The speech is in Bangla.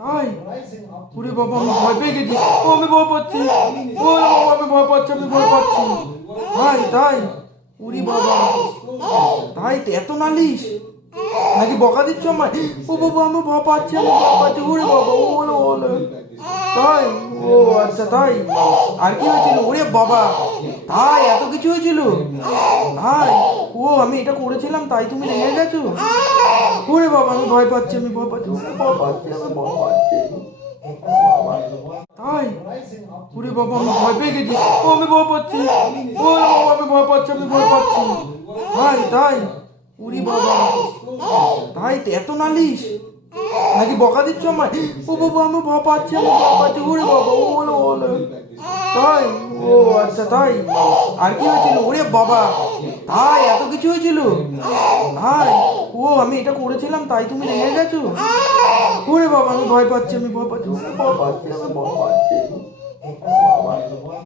তাই? ওরে বাবা, আমি ভয় পেয়ে গেছি। ও আমি ভয় পাচ্ছি। ও বাবা, আমি ভয় পাচ্ছি, আমি ভয় পাচ্ছি। তাই তাই? ওরে বাবা, তাই তো এত নালিশ? নাকি বকা দিচ্ছ আমায়? ও বাবা, আমি ভয় পাচ্ছি, আমি ভয় পাচ্ছি। ওরে বাবা, ও হলো হলো। তাই? ও আচ্ছা তাই? আর কি হয়েছিল? ওরে বাবা, তাই এত কিছু হয়েছিল? তাই? ও আমি এটা করেছিলাম তাই তুমি রেগে গেছো? ওরে বাবা, আমি ভয় পাচ্ছি, আমি ভয় পাচ্ছি, ওরে ভয় পাচ্ছি, আমি ভয় পাচ্ছি। বাবা, তাই? ওরে বাবা, আমি ভয় পেয়ে গেছি। ও আমি ভয় পাচ্ছি। ও বাবা, আমি ভয় পাচ্ছি, আমি ভয় পাচ্ছি। তাই তাই? ওরে বাবা, তাই তো এত নালিশ? নাকি বকা দিচ্ছ আমায়? ও বাবা, আমি ভয় পাচ্ছি, আমি ভয় পাচ্ছি। ওরে বাবা, ও হলো হলো। তাই? ও আচ্ছা তাই? আর কি হয়েছিল? ওরে বাবা, তাই এত কিছু হয়েছিল? তাই? ও আমি এটা করেছিলাম তাই তুমি রেগে গেছো? ওরে বাবা, আমি ভয় পাচ্ছি, আমি ভয় পাচ্ছি, ওরে ভয় পাচ্ছি, আমি ভয় পাচ্ছি।